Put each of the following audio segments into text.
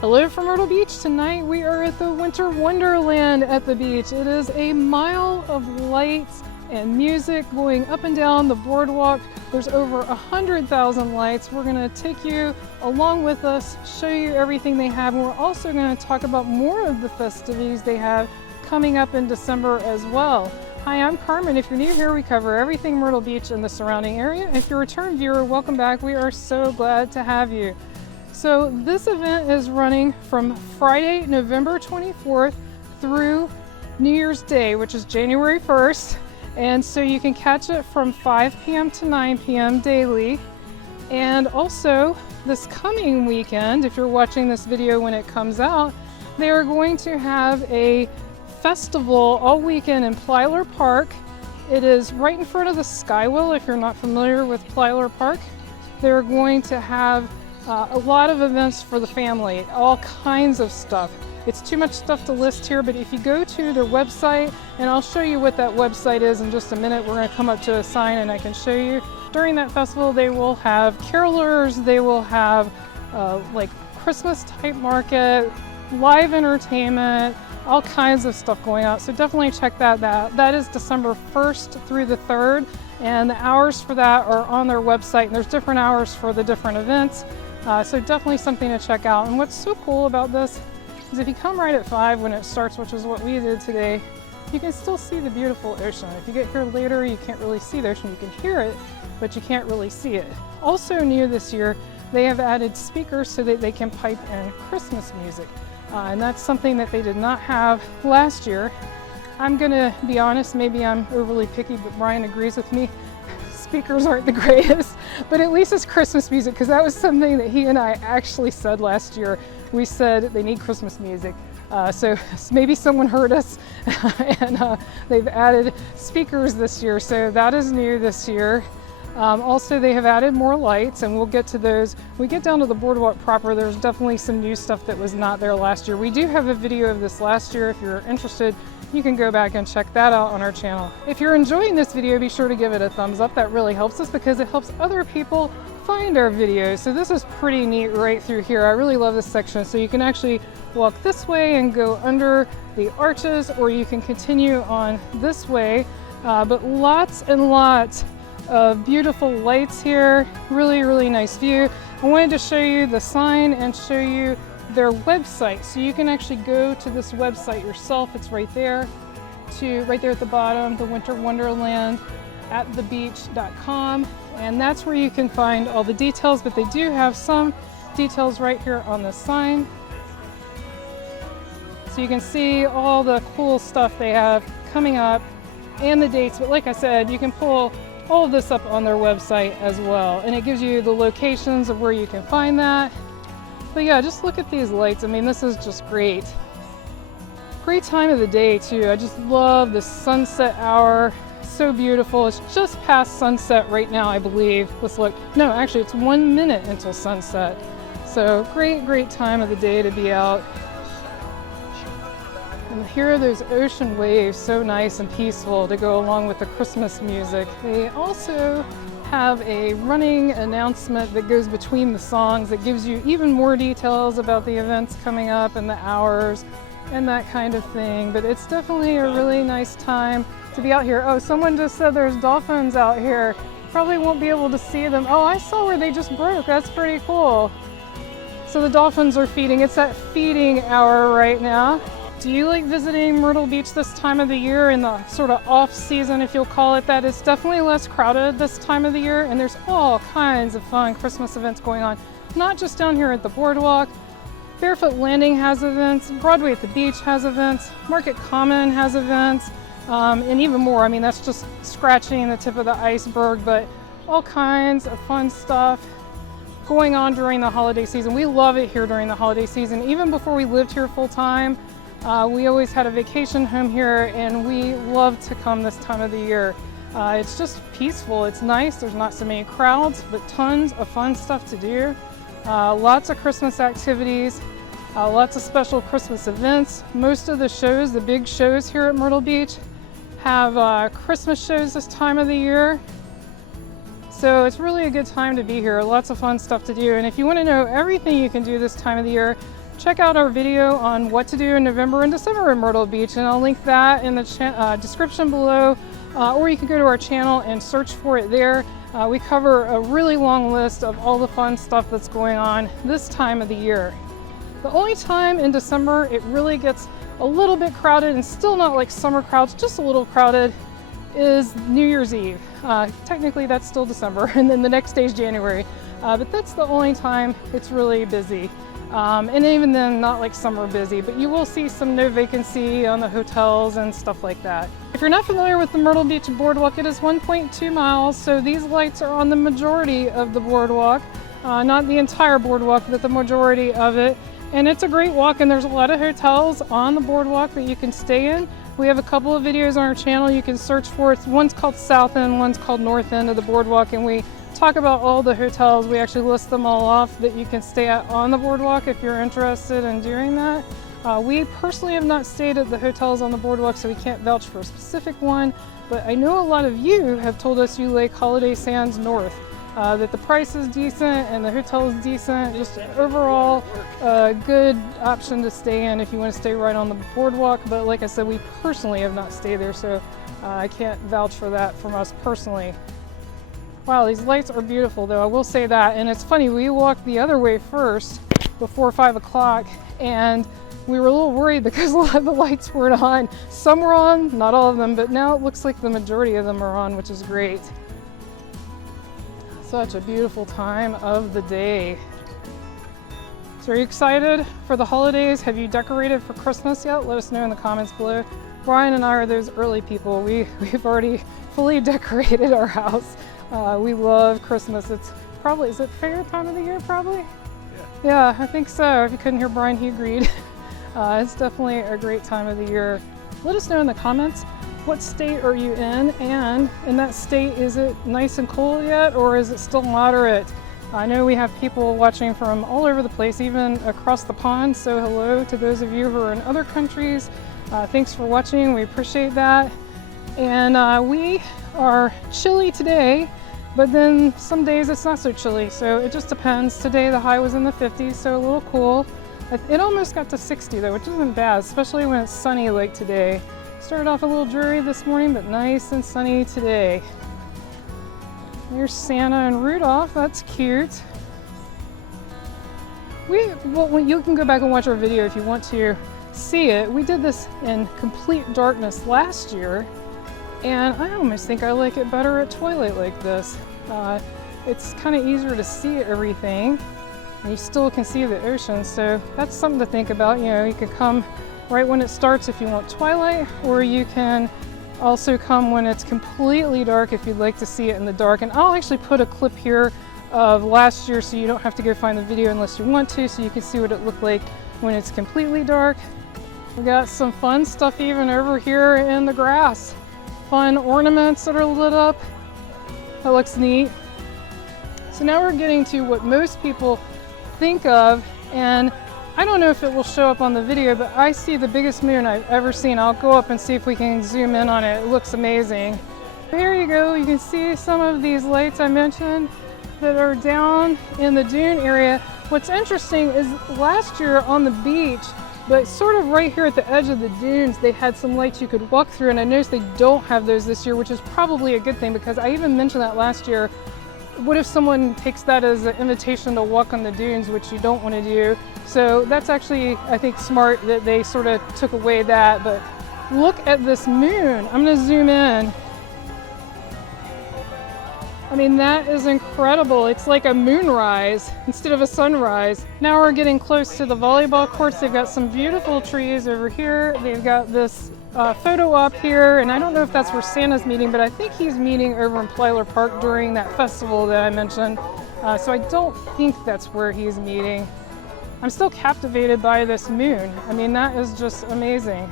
Hello from Myrtle Beach. Tonight we are at the Winter Wonderland at the beach. It is a mile of lights and music going up and down the boardwalk. There's over 100,000 lights. We're going to take you along with us, show you everything they have, and we're also going to talk about more of the festivities they have coming up in December as well. Hi, I'm Carmen. If you're new here, we cover everything Myrtle Beach and the surrounding area. If you're a return viewer, welcome back. We are so glad to have you. So this event is running from Friday, November 24th through New Year's Day, which is January 1st. And so you can catch it from 5 p.m. to 9 p.m. daily. And also this coming weekend, if you're watching this video when it comes out, they are going to have a festival all weekend in Plyler Park. It is right in front of the Skywell, if you're not familiar with Plyler Park. They're going to have a lot of events for the family, all kinds of stuff. It's too much stuff to list here, but if you go to their website, and I'll show you what that website is in just a minute. We're going to come up to a sign and I can show you. During that festival, they will have carolers, they will have like Christmas type market, live entertainment, all kinds of stuff going on. So definitely check that out. That is December 1st through the 3rd, and the hours for that are on their website, and there's different hours for the different events. So definitely something to check out. And what's so cool about this is if you come right at 5 when it starts, which is what we did today, you can still see the beautiful ocean. If you get here later, you can't really see the ocean. You can hear it, but you can't really see it. Also new this year, they have added speakers so that they can pipe in Christmas music. And that's something that they did not have last year. I'm gonna be honest, maybe I'm overly picky, but Brian agrees with me. Speakers aren't the greatest, but at least it's Christmas music, because that was something that he and I actually said last year. We said they need Christmas music. So maybe someone heard us and they've added speakers this year. So that is new this year. Also, they have added more lights, and we'll get to those. When we get down to the boardwalk proper, there's definitely some new stuff that was not there last year. We do have a video of this last year. If you're interested, you can go back and check that out on our channel. If you're enjoying this video, be sure to give it a thumbs up. That really helps us because it helps other people find our videos. So this is pretty neat right through here. I really love this section. So you can actually walk this way and go under the arches, or you can continue on this way. But lots and lots of beautiful lights here. Really, really nice view. I wanted to show you the sign and show you their website. So you can actually go to this website yourself. It's right there at the bottom, the Winter Wonderland at thebeach.com. And that's where you can find all the details, but they do have some details right here on the sign. So you can see all the cool stuff they have coming up and the dates. But like I said, you can pull all of this up on their website as well. And it gives you the locations of where you can find that. But yeah, just look at these lights. I mean, this is just great. Great time of the day too. I just love the sunset hour. So beautiful. It's just past sunset right now, I believe. Let's look. No, actually it's 1 minute until sunset. So great time of the day to be out. And here are those ocean waves, so nice and peaceful to go along with the Christmas music. They also have a running announcement that goes between the songs that gives you even more details about the events coming up and the hours and that kind of thing. But it's definitely a really nice time to be out here. Oh, someone just said there's dolphins out here. Probably won't be able to see them. Oh, I saw where they just broke. That's pretty cool. So the dolphins are feeding. It's that feeding hour right now. Do you like visiting Myrtle Beach this time of the year in the sort of off season, if you'll call it that? It's definitely less crowded this time of the year, and there's all kinds of fun Christmas events going on. Not just down here at the boardwalk. Barefoot Landing has events, Broadway at the Beach has events, Market Common has events, and even more. I mean, that's just scratching the tip of the iceberg, but all kinds of fun stuff going on during the holiday season. We love it here during the holiday season. Even before we lived here full time, we always had a vacation home here, and we love to come this time of the year. It's just peaceful, it's nice, there's not so many crowds, but tons of fun stuff to do. Lots of Christmas activities, lots of special Christmas events. Most of the shows, the big shows here at Myrtle Beach, have Christmas shows this time of the year. So it's really a good time to be here. Lots of fun stuff to do. And if you want to know everything you can do this time of the year, check out our video on what to do in November and December in Myrtle Beach, and I'll link that in the description below, or you can go to our channel and search for it there. We cover a really long list of all the fun stuff that's going on this time of the year. The only time in December it really gets a little bit crowded, and still not like summer crowds, just a little crowded, is New Year's Eve. Technically that's still December, and then the next day is January. But that's the only time it's really busy. And even then, not like summer busy, but you will see some no vacancy on the hotels and stuff like that. If you're not familiar with the Myrtle Beach Boardwalk, it is 1.2 miles, so these lights are on the majority of the boardwalk. Not the entire boardwalk, but the majority of it. And it's a great walk, and there's a lot of hotels on the boardwalk that you can stay in. We have a couple of videos on our channel you can search for. One's called South End, one's called North End of the boardwalk, and we talk about all the hotels. We actually list them all off that you can stay at on the boardwalk if you're interested in doing that. We personally have not stayed at the hotels on the boardwalk, so we can't vouch for a specific one, but I know a lot of you have told us you like Holiday Sands North, that the price is decent and the hotel is decent, just overall a good option to stay in if you want to stay right on the boardwalk. But like I said, we personally have not stayed there, so I can't vouch for that from us personally. Wow, these lights are beautiful though, I will say that. And it's funny, we walked the other way first before 5 o'clock, and we were a little worried because a lot of the lights weren't on. Some were on, not all of them, but now it looks like the majority of them are on, which is great. Such a beautiful time of the day. So are you excited for the holidays? Have you decorated for Christmas yet? Let us know in the comments below. Brian and I are those early people. We've already fully decorated our house. We love Christmas. It's probably, is it favorite time of the year probably? Yeah, I think so. If you couldn't hear Brian, he agreed. It's definitely a great time of the year. Let us know in the comments, what state are you in? And in that state, is it nice and cold yet, or is it still moderate? I know we have people watching from all over the place, even across the pond. So hello to those of you who are in other countries. Thanks for watching, we appreciate that. And we are chilly today, but then some days it's not so chilly, so it just depends. Today the high was in the 50s, so a little cool. It almost got to 60 though, which isn't bad, especially when it's sunny like today. Started off a little dreary this morning, but nice and sunny today. Here's Santa and Rudolph, that's cute. Well, you can go back and watch our video if you want to see it. We did this in complete darkness last year, and I almost think I like it better at twilight like this. It's kind of easier to see everything, and you still can see the ocean, so that's something to think about. You know, you could come right when it starts if you want twilight, or you can also come when it's completely dark if you'd like to see it in the dark. And I'll actually put a clip here of last year so you don't have to go find the video unless you want to, so you can see what it looked like when it's completely dark. We got some fun stuff even over here in the grass. Fun ornaments that are lit up. That looks neat. So now we're getting to what most people think of, and I don't know if it will show up on the video, but I see the biggest moon I've ever seen. I'll go up and see if we can zoom in on it. It looks amazing. Here you go. You can see some of these lights I mentioned that are down in the dune area. What's interesting is last year on the beach, but sort of right here at the edge of the dunes, they had some lights you could walk through, and I noticed they don't have those this year, which is probably a good thing, because I even mentioned that last year. What if someone takes that as an invitation to walk on the dunes, which you don't want to do? So that's actually, I think, smart that they sort of took away that. But look at this moon. I'm going to zoom in. I mean, that is incredible. It's like a moonrise instead of a sunrise. Now we're getting close to the volleyball courts. They've got some beautiful trees over here. They've got this photo op here, and I don't know if that's where Santa's meeting, but I think he's meeting over in Plyler Park during that festival that I mentioned. So I don't think that's where he's meeting. I'm still captivated by this moon. I mean, that is just amazing.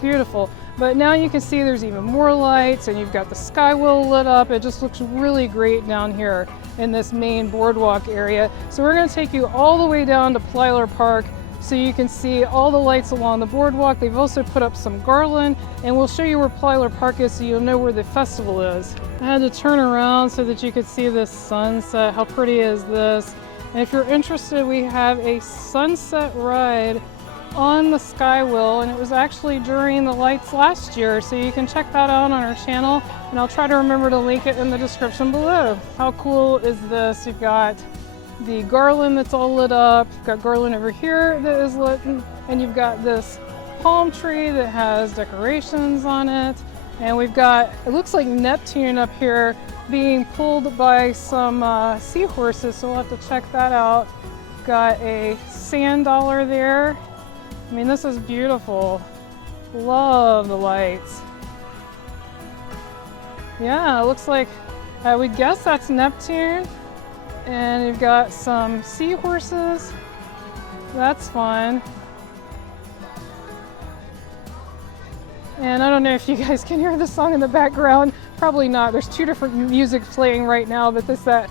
Beautiful. But now you can see there's even more lights, and you've got the sky wheel lit up. It just looks really great down here in this main boardwalk area. So we're going to take you all the way down to Plyler Park so you can see all the lights along the boardwalk. They've also put up some garland, and we'll show you where Plyler Park is so you'll know where the festival is. I had to turn around so that you could see this sunset. How pretty is this? And if you're interested, we have a sunset ride on the Sky Wheel, and it was actually during the lights last year, so you can check that out on our channel, and I'll try to remember to link it in the description below. How cool is this? You've got the garland that's all lit up, you've got garland over here that is lit, and you've got this palm tree that has decorations on it, and we've got, it looks like Neptune up here being pulled by some seahorses, so we'll have to check that out. Got a sand dollar there. I mean, this is beautiful. Love the lights. Yeah, it looks like, I would guess that's Neptune. And you've got some seahorses. That's fun. And I don't know if you guys can hear the song in the background. Probably not. There's two different music playing right now, but this, that,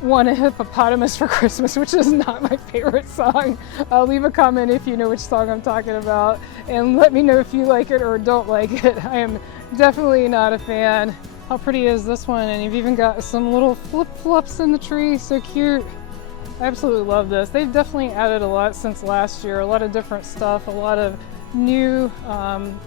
one, a hippopotamus for Christmas, which is not my favorite song. Leave a comment if you know which song I'm talking about, and let me know if you like it or don't like it. I am definitely not a fan. How pretty is this one? And you've even got some little flip-flops in the tree, so cute. I absolutely love this. They've definitely added a lot since last year, a lot of different stuff, a lot of new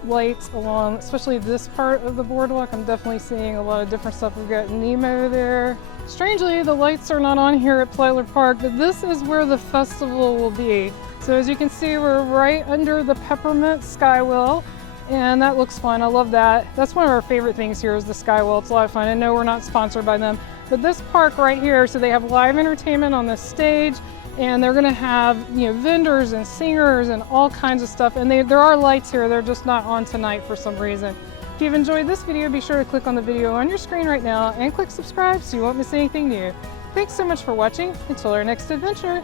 lights along, especially this part of the boardwalk. I'm definitely seeing a lot of different stuff. We've got Nemo there. Strangely, the lights are not on here at Plyler Park, but this is where the festival will be. So as you can see, we're right under the Peppermint Sky Wheel, and that looks fun. I love that. That's one of our favorite things here is the Sky Wheel. It's a lot of fun. I know we're not sponsored by them, but this park right here, so they have live entertainment on this stage, and they're gonna have, you know, vendors and singers and all kinds of stuff. And there are lights here, they're just not on tonight for some reason. If you've enjoyed this video, be sure to click on the video on your screen right now and click subscribe so you won't miss anything new. Thanks so much for watching. Until our next adventure.